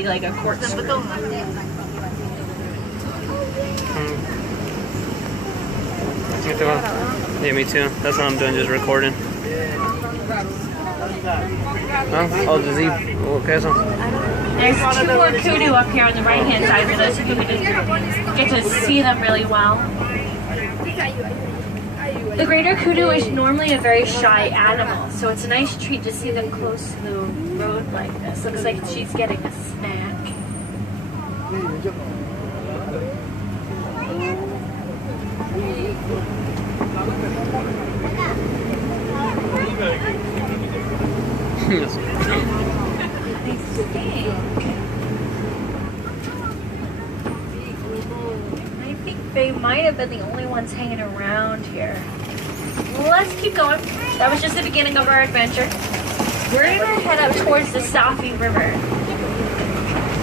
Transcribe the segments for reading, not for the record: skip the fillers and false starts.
Like a corkscrew. Yeah, me too. That's what I'm doing, just recording. Oh, does he? Okay, so. There's two more kudu up here on the right hand side for those of you who didn't get to see them really well. The greater kudu is normally a very shy animal, so it's a nice treat to see them close to the road like this. Looks like she's getting a snack. I think they might have been the only ones hanging around here. Let's keep going. That was just the beginning of our adventure. We're gonna head up towards the Safi River.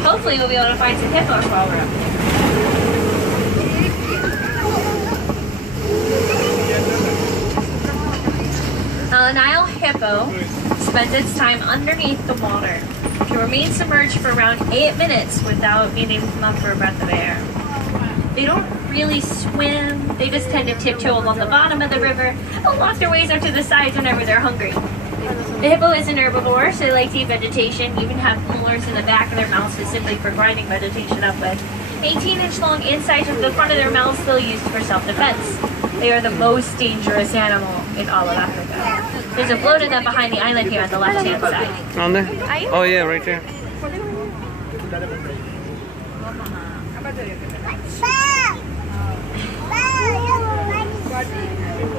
Hopefully we'll be able to find some hippos while we're up there. Now the Nile hippo spends its time underneath the water. It can remain submerged for around 8 minutes without needing to come up for a breath of air. They don't really swim, they just tend to tiptoe along the bottom of the river and walk their ways up to the sides whenever they're hungry. The hippo is an herbivore, so they like to eat vegetation, even have molars in the back of their mouths simply for grinding vegetation up with. 18-inch long insides of the front of their mouths they'll use for self-defense. They are the most dangerous animal in all of Africa. There's a floating net behind the island here on the left-hand side. On there? Oh yeah, right there.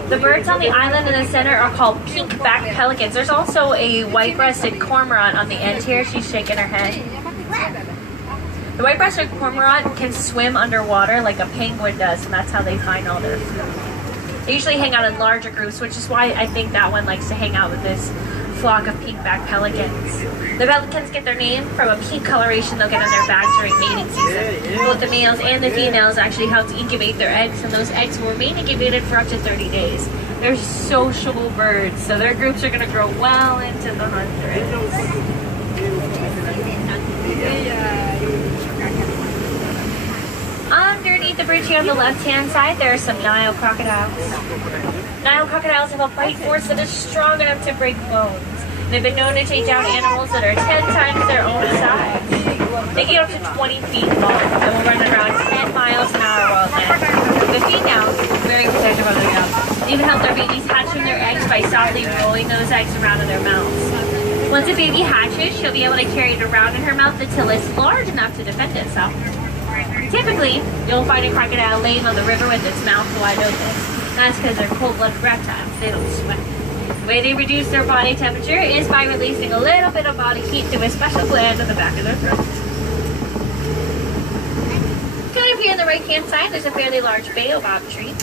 The birds on the island in the center are called pink-backed pelicans. There's also a white-breasted cormorant on the end here. She's shaking her head. The white-breasted cormorant can swim underwater like a penguin does, and that's how they find all their food. They usually hang out in larger groups, which is why I think that one likes to hang out with this flock of pink-backed pelicans. The pelicans get their name from a pink coloration they'll get on their backs during mating season. Both the males and the females actually help to incubate their eggs, and those eggs will remain incubated for up to 30 days. They're sociable birds, so their groups are going to grow well into the hundreds. Underneath the bridge here on the left-hand side, there are some Nile crocodiles. Nile crocodiles have a bite force that is strong enough to break bones. They've been known to take down animals that are 10 times their own size. They get up to 20 feet long and will run around 10 miles an hour while dead. The females are very protective of their young. They even help their babies hatch from their eggs by softly rolling those eggs around in their mouths. Once a baby hatches, she'll be able to carry it around in her mouth until it's large enough to defend itself. Typically, you'll find a crocodile laying on the river with its mouth wide open. That's because they're cold-blooded reptiles. They don't sweat. The way they reduce their body temperature is by releasing a little bit of body heat through a special gland on the back of their throat. Kind of here on the right-hand side, there's a fairly large baobab tree.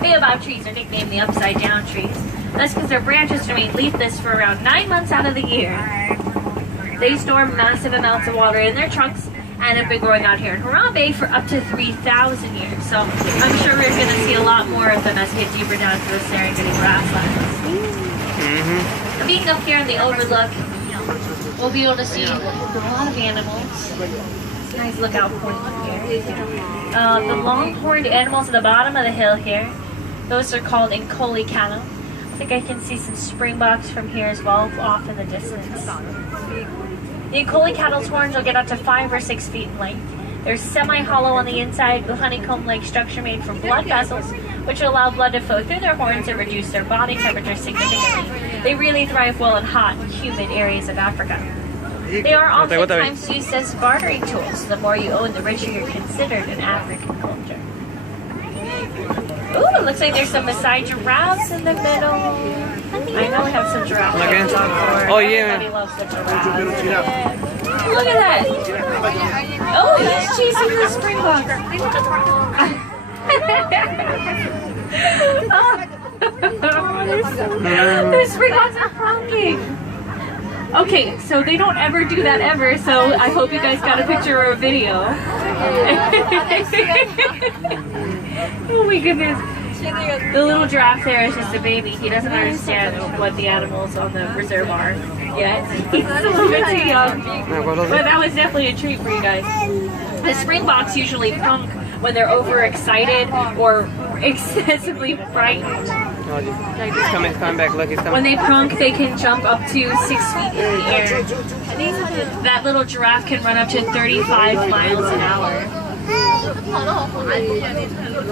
Baobab trees are nicknamed the upside-down trees. That's because their branches remain leafless for around 9 months out of the year. They store massive amounts of water in their trunks and have been growing out here in Harambe for up to 3,000 years. So I'm sure we're going to see a lot more of them as we get deeper down to the Serengeti grasslands. And being up here in the overlook, we'll be able to see a lot of animals. Nice lookout point here. The long-horned animals at the bottom of the hill here, those are called Nkoli cattle. I think I can see some springboks from here as well, off in the distance. The Nkoli cattle's horns will get up to 5 or 6 feet in length. They're semi-hollow on the inside with honeycomb-like structure made from blood vessels, which will allow blood to flow through their horns and reduce their body temperature significantly. They really thrive well in hot, humid areas of Africa. They are oftentimes used as bartering tools. The more you own, the richer you're considered in African culture. Ooh, it looks like there's some Maasai giraffes in the middle. I know we have some giraffes. Oh yeah. Everybody loves the giraffes. Look at that. Oh, he's chasing the springbok. The springboks are honking. Okay, so they don't ever do that ever, so I hope you guys got a picture or a video. Oh my goodness. The little giraffe there is just a baby. He doesn't understand what the animals on the reserve are. yet. He's a little bit too young. Me acuerdo. But that was definitely a treat for you guys. The Springboks usually punk when they're overexcited or excessively frightened. Oh, he's coming back. Look, he's When coming. they prunk, they can jump up to 6 feet in the air. That little giraffe can run up to 35 miles an hour.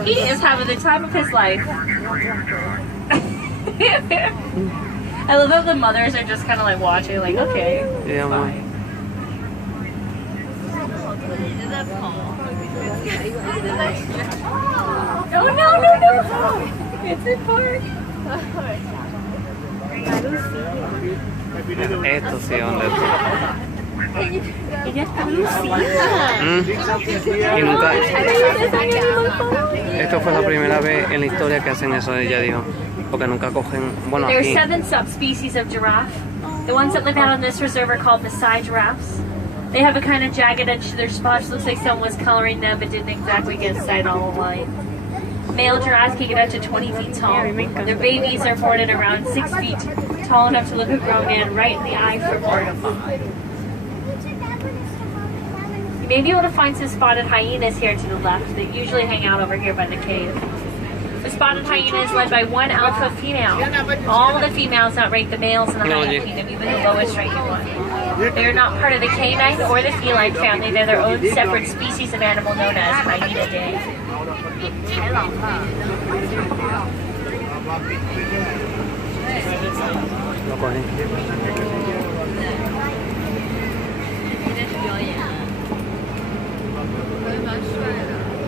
He is having the time of his life. I love how the mothers are just kind of like watching, like, okay, Yeah, fine. No. It's in park. Esto sí, ¿dónde? Ella está lucida. Y nunca. Esto fue la primera vez en la historia que hacen eso, ella dijo. Porque nunca cogen. Bueno, There are aquí. 7 subspecies of giraffe. The ones that live out on this reserve are called Maasai giraffes. They have a kind of jagged edge to their spots. Looks like someone was coloring them but didn't exactly get sight all aligned. Male giraffes can get up to 20 feet tall. Their babies are born at around 6 feet, tall enough to look a grown man right in the eye for mortifying. You may be able to find some spotted hyenas here to the left. They usually hang out over here by the cave. The spotted hyena is led by one alpha female. All the females outrank the males in the hyena kingdom, even the lowest ranking one. They are not part of the canine or the feline family. They're their own separate species of animal known as hyenidae. Lo cogí.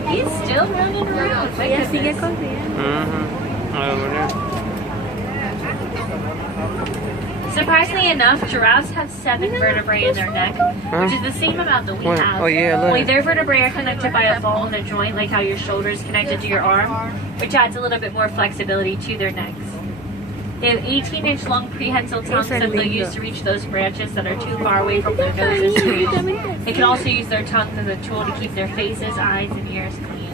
He's still running around. My goodness. Surprisingly enough, giraffes have 7 vertebrae in their neck, which is the same amount that we What? have. Oh, yeah, look. Only their vertebrae are connected by a ball and a joint, like how your shoulder is connected to your arm, which adds a little bit more flexibility to their necks. They have 18-inch long prehensile tongues that they'll use to reach those branches that are too far away from their noses to reach. They can also use their tongues as a tool to keep their faces, eyes, and ears clean.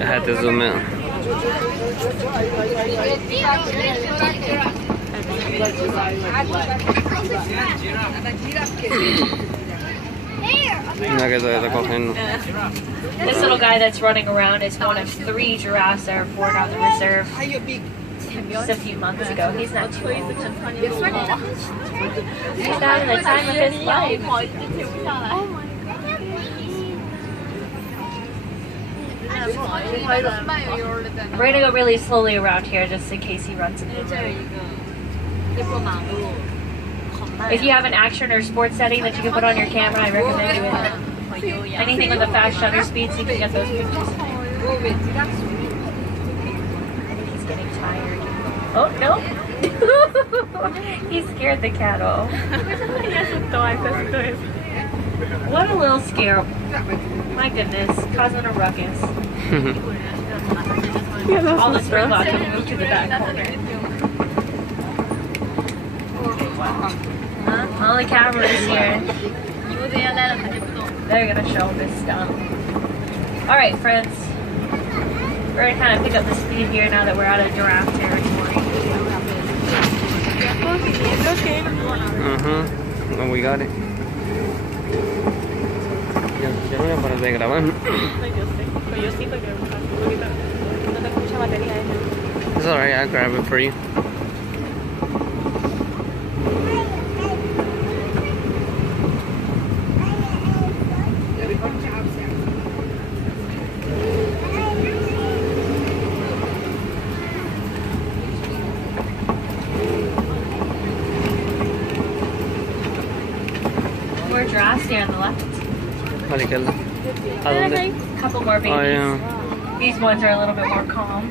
I had to zoom in. Mira que se está cogiendo. This little guy that's running around is one of 3 giraffes that are born on the reserve just a few months ago. He's not too old. He's having the time of his life. We're gonna go really slowly around here just in case he runs into the road. If you have an action or sports setting that you can put on your camera, I recommend doing that. Anything with a fast shutter speed so you can get those pictures. He's getting tired. Oh, no. He scared the cat off. What a little scare. My goodness, causing a ruckus. All the Springboks can move to the back corner. All the cameras here. They're gonna show this stuff.1right, friends. We're gonna kind of pick up the speed here now that we're out of giraffe territory. No, we got it. Ya voy a parar de grabar. It's alright, I'll grab it for you. More giraffes here on the left. A la izquierda. ¿A dónde? A couple more babies. Oh, yeah. These ones are a little bit more calm.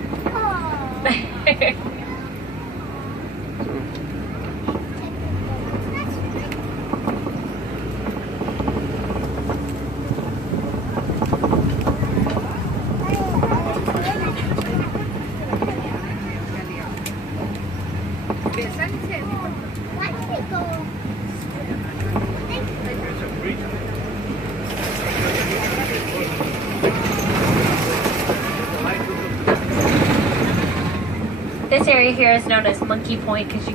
This area here is known as Monkey Point because you